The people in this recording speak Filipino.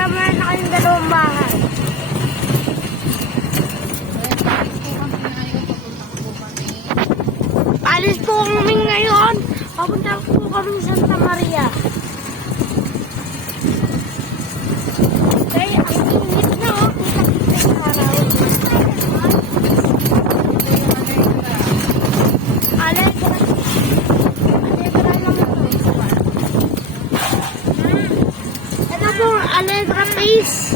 para meron na kayong dalawang bahay. Alis po kami ngayon. Papunta po kami sa Santa Maria. Okay, ang init na oh. Kita yung araw. Allegra. Allegra lang ito. Ito po, Allegra Face.